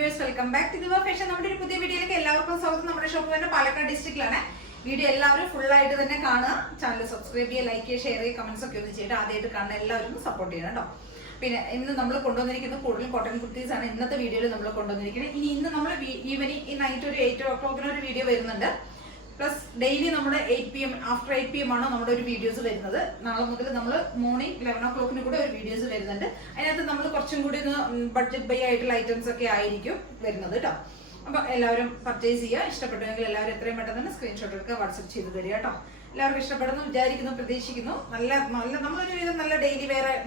viewers, welcome back to Diva Fashion. നമ്മുടെ ഒരു പുതിയ വീഡിയോയിലേക്ക് എല്ലാവർക്കും സ്വാഗതം. നമ്മുടെ ഷോപ്പ് തന്നെ പാലക്കാട് ഡിസ്ട്രിക്റ്റിലാണ്. വീഡിയോ എല്ലാവരും ഫുൾ ആയിട്ട് തന്നെ കാണുക. ചാനൽ സബ്സ്ക്രൈബ് ചെയ്യുക, ലൈക്ക് ചെയ്യുക, ഷെയർ ചെയ്യുക, കമന്റ്സ് ഒക്കെ ഒന്ന് ചെയ്തിട്ട് ആദ്യമായിട്ട് കാണുന്ന എല്ലാവരും സപ്പോർട്ട് ചെയ്യണം കേട്ടോ. പിന്നെ ഇന്ന് നമ്മൾ കൊണ്ടുവന്നിരിക്കുന്നത് കൂടുതലും കോട്ടൺ കുർത്തീസ് ആണ് ഇന്നത്തെ വീഡിയോയിൽ നമ്മൾ കൊണ്ടുവന്നിരിക്കുന്നത്. ഇന്ന് നമ്മൾ ഈവനിങ് ഈ നൈറ്റ് ഒരു 8 o'clock ഒരു വീഡിയോ വരുന്നുണ്ട്. പ്ലസ് ഡെയിലി നമ്മുടെ 8 PM ആഫ്റ്റർ 8 PM ആണ് നമ്മുടെ ഒരു വീഡിയോസ് വരുന്നത്. നാളെ മുതൽ നമ്മൾ മോർണിംഗ് 11 o'clock കൂടെ ഒരു വീഡിയോസ് വരുന്നുണ്ട്. അതിനകത്ത് നമ്മൾ കുറച്ചും കൂടി ബഡ്ജറ്റ് ബൈ ആയിട്ടുള്ള ഐറ്റംസ് ഒക്കെ ആയിരിക്കും വരുന്നത് കേട്ടോ. അപ്പൊ എല്ലാവരും പർച്ചേസ് ചെയ്യുക. ഇഷ്ടപ്പെട്ടെങ്കിൽ എല്ലാവരും എത്രയും പെട്ടെന്ന് തന്നെ സ്ക്രീൻഷോട്ട് എടുക്കുക, വാട്സ്ആപ്പ് ചെയ്ത് തരിക കേട്ടോ. എല്ലാവർക്കും ഇഷ്ടപ്പെടുന്നു വിചാരിക്കുന്നു, പ്രതീക്ഷിക്കുന്നു. നല്ല നമ്മളൊരു വിധം നല്ല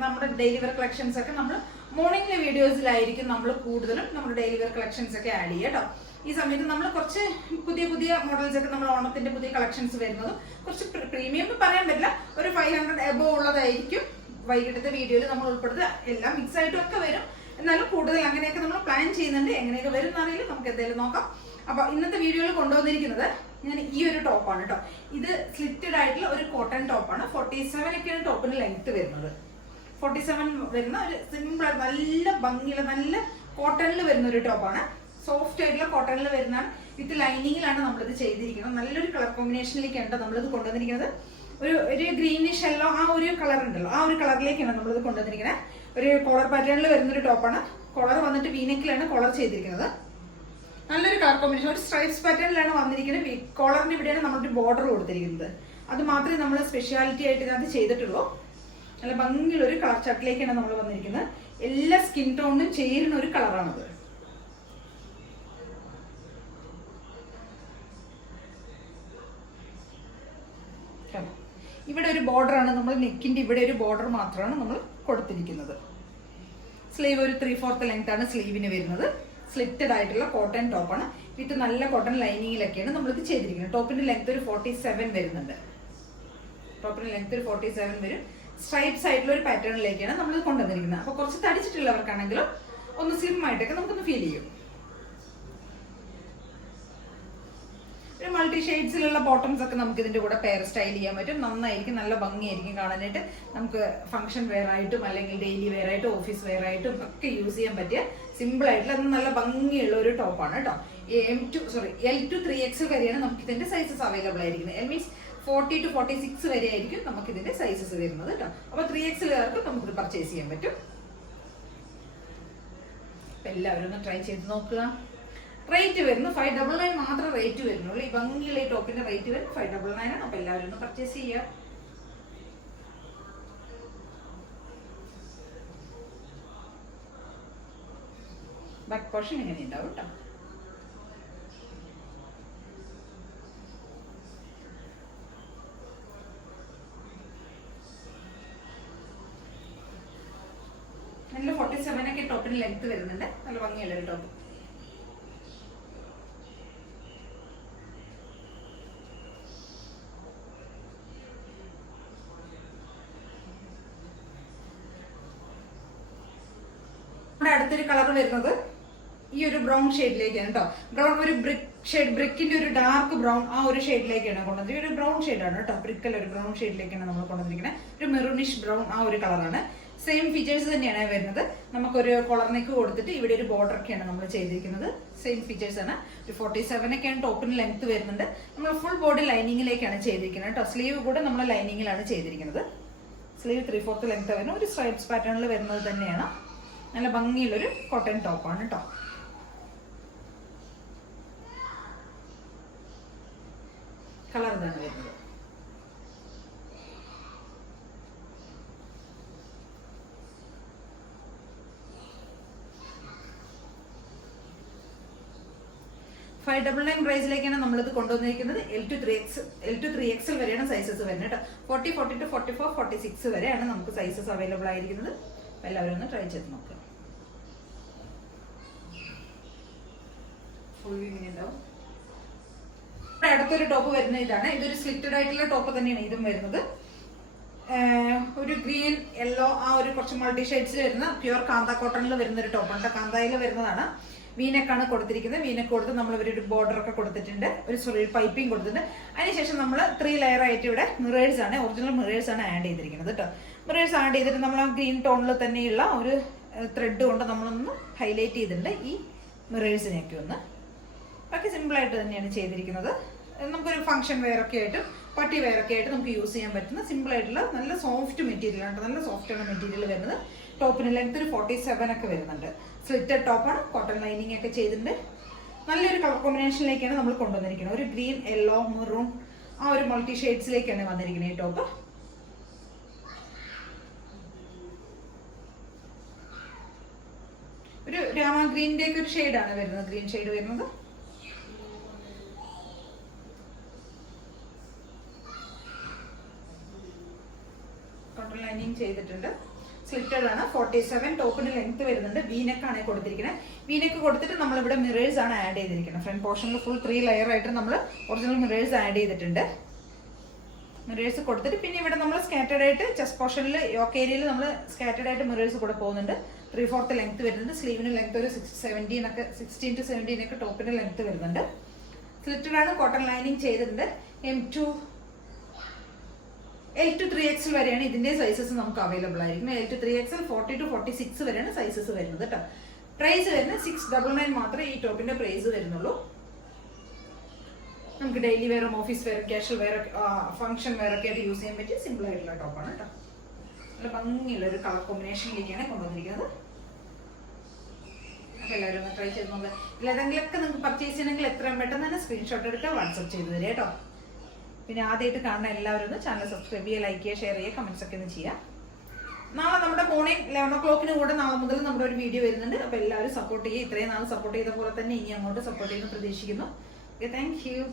നമ്മുടെ ഡെയിലി വെയർ കളക്ഷൻസ് ഒക്കെ നമ്മൾ മോർണിംഗിലെ വീഡിയോസിലായിരിക്കും നമ്മൾ കൂടുതലും നമ്മുടെ ഡെയിലി വെയർ കളക്ഷൻസ് ഒക്കെ ആഡ് ചെയ്യുക കേട്ടോ. ഈ സമയത്ത് നമ്മൾ കുറച്ച് പുതിയ മോഡൽസ് ഒക്കെ നമ്മൾ ഓണത്തിന്റെ പുതിയ കളക്ഷൻസ് വരുന്നതും കുറച്ച് പ്രീമിയം പറയാൻ പറ്റില്ല, ഒരു 500 എബോ ഉള്ളതായിരിക്കും വൈകിട്ടത്തെ വീഡിയോയിൽ നമ്മൾ ഉൾപ്പെടുത്തുക. എല്ലാം മിക്സ് ആയിട്ടും ഒക്കെ വരും, എന്നാലും കൂടുതൽ അങ്ങനെയൊക്കെ നമ്മൾ പ്ലാൻ ചെയ്യുന്നുണ്ട്. എങ്ങനെയൊക്കെ വരും എന്നാണെങ്കിലും നമുക്ക് എന്തായാലും നോക്കാം. അപ്പൊ ഇന്നത്തെ വീഡിയോയിൽ കൊണ്ടുവന്നിരിക്കുന്നത് ഞാൻ ഈ ഒരു ടോപ്പാണ് കേട്ടോ. ഇത് സ്ലിറ്റഡ് ആയിട്ടുള്ള ഒരു കോട്ടൺ ടോപ്പാണ്. 47 ഒക്കെയാണ് ടോപ്പിന് ലെങ്ത് വരുന്നത്. 47 വരുന്ന ഒരു സിമ്പിൾ നല്ല ഭംഗിയുള്ള നല്ല കോട്ടണിൽ വരുന്ന ഒരു ടോപ്പാണ്. സോഫ്റ്റ് ആയിട്ടുള്ള കോട്ടണിൽ വരുന്നതാണ്. വിത്ത് ലൈനിങ്ങിലാണ് നമ്മളിത് ചെയ്തിരിക്കുന്നത്. നല്ലൊരു കളർ കോമ്പിനേഷനിലേക്കാണ് നമ്മളിത് കൊണ്ടുവന്നിരിക്കുന്നത്. ഒരു ഗ്രീനിഷ് യെല്ലോ ആ ഒരു കളർ ഉണ്ടല്ലോ, ആ ഒരു കളറിലേക്കാണ് നമ്മളിത് കൊണ്ടുവന്നിരിക്കുന്നത്. ഒരു കോളർ പാറ്റേണിൽ വരുന്നൊരു ടോപ്പാണ്. കോളർ വന്നിട്ട് വീനെക്കിലാണ് കോളർ ചെയ്തിരിക്കുന്നത്. നല്ലൊരു കളർ കോമ്പിനേഷൻ, ഒരു സ്ട്രൈപ്സ് പാറ്റേണിലാണ് വന്നിരിക്കുന്നത്. കോളറിന് ഇവിടെയാണ് നമ്മളൊരു ബോർഡർ കൊടുത്തിരിക്കുന്നത്. അത് മാത്രമേ നമ്മൾ സ്പെഷ്യാലിറ്റി ആയിട്ട് ഇതിനകത്ത് ചെയ്തിട്ടുള്ളൂ. നല്ല ഭംഗിയുള്ള ഒരു കളർ ചട്ടിലേക്കാണ് നമ്മൾ വന്നിരിക്കുന്നത്. എല്ലാ സ്കിൻ ടോണിനും ചേരുന്ന ഒരു കളറാണത്. ഇവിടെ ഒരു ബോർഡർ ആണ്, നമ്മൾ നെക്കിന്റെ ഇവിടെ ഒരു ബോർഡർ മാത്രമാണ് നമ്മൾ കൊടുത്തിരിക്കുന്നത്. സ്ലീവ് ഒരു 3/4 ലെങ്ത് ആണ് സ്ലീവിന് വരുന്നത്. സ്ലിറ്റഡ് ആയിട്ടുള്ള കോട്ടൺ ടോപ്പാണ്. വിത്ത് നല്ല കോട്ടൺ ലൈനിങ്ങിലൊക്കെയാണ് നമ്മളിത് ചെയ്തിരിക്കുന്നത്. ടോപ്പിന്റെ ലെങ്ത് ഒരു 47 വരുന്നുണ്ട്. ടോപ്പിന്റെ ലെങ്ത് ഒരു 47 വരും. സ്ട്രൈപ്സ് ആയിട്ടുള്ള ഒരു പാറ്റേണിലേക്കാണ് നമ്മളിത് കൊണ്ടുവന്നിരിക്കുന്നത്. അപ്പൊ കുറച്ച് തടിച്ചിട്ടുള്ളവർക്കാണെങ്കിലും ഒന്ന് സ്ലിം ആയിട്ടൊക്കെ നമുക്കൊന്ന് ഫീൽ ചെയ്യും. ഒരു മൾട്ടി ഷെയ്ഡ്സിലുള്ള ബോട്ടംസ് ഒക്കെ നമുക്ക് ഇതിന്റെ കൂടെ പെയർ സ്റ്റൈൽ ചെയ്യാൻ പറ്റും. നന്നായിരിക്കും, നല്ല ഭംഗിയായിരിക്കും കാണാനായിട്ട്. നമുക്ക് ഫംഗ്ഷൻ വെയർ ആയിട്ടും അല്ലെങ്കിൽ ഡെയിലി വെയർ ആയിട്ടും ഓഫീസ് വെയർ ആയിട്ടും ഒക്കെ യൂസ് ചെയ്യാൻ പറ്റിയ സിമ്പിൾ ആയിട്ടുള്ള നല്ല ഭംഗിയുള്ള ഒരു ടോപ്പാണ് കേട്ടോ. L to 3XL വരെയാണ് നമുക്ക് ഇതിന്റെ സൈസസ് അവൈലബിൾ ആയിരിക്കുന്നത്. L മീൻസ് 40 to 46 വരെ ആയിരിക്കും നമുക്ക് ഇതിന്റെ സൈസസ് വരുന്നത് കേട്ടോ. അപ്പൊ 3XLകാർക്ക് നമുക്കിത് പർച്ചേസ് ചെയ്യാൻ പറ്റും. എല്ലാവരും ഒന്ന് ട്രൈ ചെയ്ത് നോക്കുക. റേറ്റ് വരുന്നു 599 മാത്രം റേറ്റ് വരുന്നുള്ളൂ. ഈ ഭംഗിയുള്ള ഈ ടോപ്പിന്റെ റേറ്റ് വരും 599 ആണ്. അപ്പൊ എല്ലാവരും ഒന്ന് പർച്ചേസ് ചെയ്യുക. ബാക്ക് പോർഷൻ ഇങ്ങനെ ഉണ്ടാവും കേട്ടോ. നല്ല 47 ഒക്കെ ടോപ്പിന് ലെങ്ത് വരുന്നുണ്ട്. നല്ല ഭംഗിയുള്ള ഒരു ടോപ്പ്. അടുത്തൊരു കളർ വരുന്നത് ഈ ഒരു ബ്രൗൺ ഷെയ്ഡിലേക്കാണ് കേട്ടോ. ബ്രൗൺ ഒരു ബ്രിക്കിന്റെ ഒരു ഡാർക്ക് ബ്രൗൺ ആ ഒരു ഷെയ്ഡിലേക്കാണ് കൊണ്ടുവന്നത്. ഒരു ബ്രൗൺ ഷെയ്ഡാണ് കേട്ടോ. ബ്രിക്കൽ ഒരു ബ്രൗൺ ഷെയ്ഡിലേക്കാണ് നമ്മൾ കൊണ്ടുവന്നിരിക്കുന്നത്. ഒരു മെറൂണിഷ് ബ്രൗൺ ആ ഒരു കളറാണ്. സെയിം ഫീച്ചേഴ്സ് തന്നെയാണ് വരുന്നത്. നമുക്കൊരു കോളർ നെക്ക് കൊടുത്തിട്ട് ഇവിടെ ഒരു ബോർഡർ ഒക്കെയാണ് നമ്മൾ ചെയ്തിരിക്കുന്നത്. സെയിം ഫീച്ചേഴ്സ് ആണ്. ഒരു 47 ഒക്കെയാണ് ടോപ്പിന് ലെങ്ത് വരുന്നുണ്ട്. നമ്മൾ ഫുൾ ബോഡി ലൈനിങ്ങിലേക്കാണ് ചെയ്തിരിക്കുന്നത് കേട്ടോ. സ്ലീവ് കൂടെ നമ്മൾ ലൈനിങ്ങിലാണ് ചെയ്തിരിക്കുന്നത്. സ്ലീവ് 3/4 ലെങ്ത് വരുന്ന ഒരു സ്ട്രൈപ്സ് പാറ്റേണിൽ വരുന്നത് തന്നെയാണ്. നല്ല ഭംഗിയുള്ളൊരു കോട്ടൺ ടോപ്പാണ് കേട്ടോ. കളർ ഇതാണ് വരുന്നത്. $599 പ്രൈസിലേക്കാണ് നമ്മളിത് കൊണ്ടുവന്നിരിക്കുന്നത്. L to 3XL വരെയാണ് സൈസസ് വരുന്നത് കേട്ടോ. 40, 42, 44, 46 വരെയാണ് നമുക്ക് സൈസസ് അവൈലബിൾ ആയിരിക്കുന്നത്. എല്ലാവരും ഒന്ന് ട്രൈ ചെയ്ത് നോക്കുക. അടുത്തൊരു ടോപ്പ് വരുന്ന ഇതാണ്. ഇതൊരു സ്ലിറ്റഡ് ആയിട്ടുള്ള ടോപ്പ് തന്നെയാണ് ഇതും വരുന്നത്. ഒരു ഗ്രീൻ യെല്ലോ ആ ഒരു കുറച്ച് മൾട്ടി ഷെയ്ഡ്സിൽ വരുന്ന പ്യുവർ കാന്ത കോട്ടണിൽ വരുന്ന ഒരു ടോപ്പാണ്. കാന്തയിൽ വരുന്നതാണ്. വീനെക്കാണ് കൊടുത്തിരിക്കുന്നത്. വീനെക്ക് കൊടുത്ത് നമ്മൾ ഒരു ബോർഡർ ഒക്കെ കൊടുത്തിട്ടുണ്ട്. ഒരു പൈപ്പിംഗ് കൊടുത്തിട്ടുണ്ട്. അതിനുശേഷം നമ്മൾ 3 ലെയർ ആയിട്ട് ഇവിടെ മിറേഴ്സ് ആണ്, ഒറിജിനൽ മിറേഴ്സ് ആണ് ആഡ് ചെയ്തിരിക്കുന്നത് കേട്ടോ. മിറേഴ്സ് ആഡ് ചെയ്തിട്ട് നമ്മൾ ആ ഗ്രീൻ ടോണിൽ തന്നെയുള്ള ഒരു ത്രെഡ് കൊണ്ട് നമ്മളൊന്ന് ഹൈലൈറ്റ് ചെയ്തിട്ടുണ്ട്. ഈ മിറേഴ്സിനെയൊക്കെ ഒന്ന്. ബാക്കി സിമ്പിളായിട്ട് തന്നെയാണ് ചെയ്തിരിക്കുന്നത്. നമുക്കൊരു ഫംഗ്ഷൻ വെയറൊക്കെ ആയിട്ട് പാർട്ടി വെയറൊക്കെ ആയിട്ട് നമുക്ക് യൂസ് ചെയ്യാൻ പറ്റുന്ന സിമ്പിളായിട്ടുള്ള നല്ല സോഫ്റ്റ് മെറ്റീരിയൽ ആണ്. നല്ല സോഫ്റ്റാണ് മെറ്റീരിയൽ വരുന്നത്. ടോപ്പിന് ലെങ്ത് ഒരു 47 ഒക്കെ വരുന്നുണ്ട്. സ്ലിറ്റഡ് ടോപ്പാണ്, കോട്ടൺ ലൈനിങ് ഒക്കെ ചെയ്തിട്ടുണ്ട്. നല്ലൊരു കളർ കോമ്പിനേഷനിലേക്കാണ് നമ്മൾ കൊണ്ടുവന്നിരിക്കുന്നത്. ഒരു ഗ്രീൻ, യെല്ലോ, മെറൂൺ ആ ഒരു മൾട്ടി ഷെയ്ഡ്സിലേക്കാണ് വന്നിരിക്കുന്നത് ഈ ടോപ്പ്. ഒരു രാമ ഗ്രീനിന്റെ ഒക്കെ ഒരു ഷെയ്ഡാണ് വരുന്നത്, ഗ്രീൻ ഷെയ്ഡ് വരുന്നത്. കോട്ടൺ ലൈനിങ് ചെയ്തിട്ടുണ്ട്. സ്ലിറ്റഡ് ആണ്, 47. ടോപ്പിന് ലെങ്ത് വരുന്നുണ്ട്. വീനെക്ക് ആണ് കൊടുത്തിരിക്കുന്നത്. വീനെക്ക് കൊടുത്തിട്ട് നമ്മളിവിടെ മിറേഴ്സ് ആണ് ആഡ് ചെയ്തിരിക്കുന്നത്. ഫ്രണ്ട് പോർഷനിൽ ഫുൾ 3 ലെയർ ആയിട്ട് നമ്മൾ ഒറിജിനൽ മിറേഴ്സ് ആഡ് ചെയ്തിട്ടുണ്ട്. മിറേഴ്സ് കൊടുത്തിട്ട് പിന്നെ ഇവിടെ നമ്മൾ സ്കാറ്റേഡ് ആയിട്ട് ചെസ്റ്റ് പോർഷനിൽ യോക്ക് ഏരിയയിൽ നമ്മൾ സ്കാറ്റേഡ് ആയിട്ട് മിറേഴ്സ് കൂടെ പോകുന്നുണ്ട്. 3/4 ലെങ്ത് വരുന്നുണ്ട്. സ്ലീവിന് ലെങ്ത് ഒരു 16 to 17 ഒക്കെ ടോപ്പിന് ലെങ്ത് വരുന്നുണ്ട്. സ്ലിറ്റഡ് ആണ്, കോട്ടൺ ലൈനിങ് ചെയ്തിട്ടുണ്ട്. L to 3XL വരെയാണ് ഇതിന്റെ സൈസസ് നമുക്ക് അവൈലബിൾ ആയിരിക്കുന്നത്. L to 3XL 40 to 46 വരെയാണ് സൈസസ് വരുന്നത് കേട്ടോ. പ്രൈസ് വരുന്നത് 699 മാത്രമേ ഈ ടോപ്പിന്റെ പ്രൈസ് വരുന്നുള്ളൂ. നമുക്ക് ഡെയിലി വെയറും ഓഫീസ് വെയറും കാഷ്വൽ വെയറും ഫംഗ്ഷൻ വെയറൊക്കെ ആയിട്ട് യൂസ് ചെയ്യാൻ പറ്റിയ സിമ്പിൾ ആയിട്ടുള്ള ടോപ്പാണ് കേട്ടോ. നല്ല ഭംഗിയുള്ള ഒരു കളർ കോമ്പിനേഷനിലേക്കാണ് കൊണ്ടുവന്നിരിക്കുന്നത്. അപ്പോൾ എല്ലാവരും ഒന്ന് ട്രൈ ചെയ്ത് നോക്കുക. ഇതിലേതെങ്കിലുമൊക്കെ നിങ്ങൾക്ക് പർച്ചേസ് ചെയ്യണമെങ്കിൽ എത്രയും പെട്ടെന്ന് തന്നെ സ്ക്രീൻഷോട്ട് എടുക്കുക, വാട്സപ്പ് ചെയ്ത് തരിക കേട്ടോ. പിന്നെ ആദ്യമായിട്ട് കാണുന്ന എല്ലാവരും ഒന്ന് ചാനൽ സബ്സ്ക്രൈബ് ചെയ്യുക, ലൈക്ക് ചെയ്യുക, ഷെയർ ചെയ്യുക, കമൻസ് ഒക്കെ ഒന്ന് ചെയ്യുക. നാളെ നമ്മുടെ മോർണിംഗ് 11 o'clock കൂടെ നാളെ മുതൽ നമ്മുടെ ഒരു വീഡിയോ വരുന്നുണ്ട്. അപ്പോൾ എല്ലാവരും സപ്പോർട്ട് ചെയ്യുക. ഇത്രയും നാൾ സപ്പോർട്ട് ചെയ്ത പോലെ തന്നെ ഇനി അങ്ങോട്ട് സപ്പോർട്ട് ചെയ്യുന്നു പ്രതീക്ഷിക്കുന്നു. Okay, thank you.